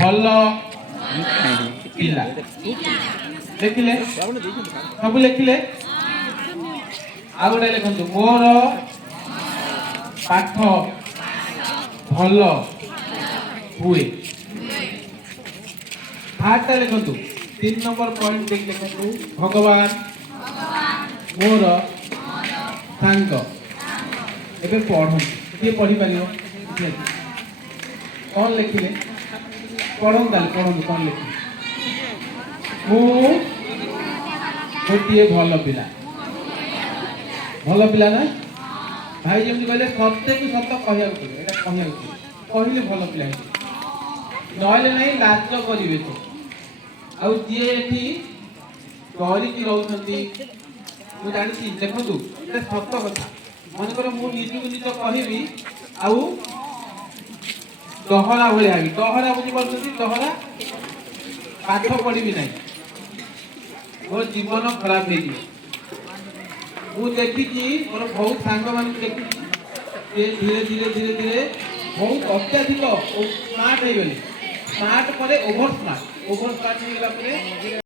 ଭଲ ପିଲା ଲେଖିଲେ ସବୁ ଲେଖିଲେ ଆଉ ଗୋଟେ ଲେଖନ୍ତୁ ମୋର ପାଠ ଭଲ ହୁଏ। ହାର୍ଟଟା ଲେଖନ୍ତୁ 3 ନମ୍ବର ପଏଣ୍ଟ ଦେଖି ଲେଖନ୍ତୁ ଭଗବାନ ମୋର ସାଙ୍ଗ। ଏବେ ପଢ଼ନ୍ତୁ କିଏ ପଢ଼ିପାରିବ कौन लिखिले पढ़न पढ़ू कौन लिखिले गोटे भल पिला ना भाई जमी कहले सत्य को सत कहले भल पिला नहले नहीं लाज करेंगे तो आउ जी ये डरिकी रोती मुझे जानी देखु सत कथा मनकर मुझे निज कहबी आउ डहरा भाई डहरा बुझी डहरा पाठ पढ़ी ना मोर जीवन खराब हो देखी मोर बहुत सांग मान देखी धीरे धीरे धीरे धीरे बहुत अत्याधिक स्मार्ट हो गली स्मार्ट पर ओवर स्मार्ट हो गला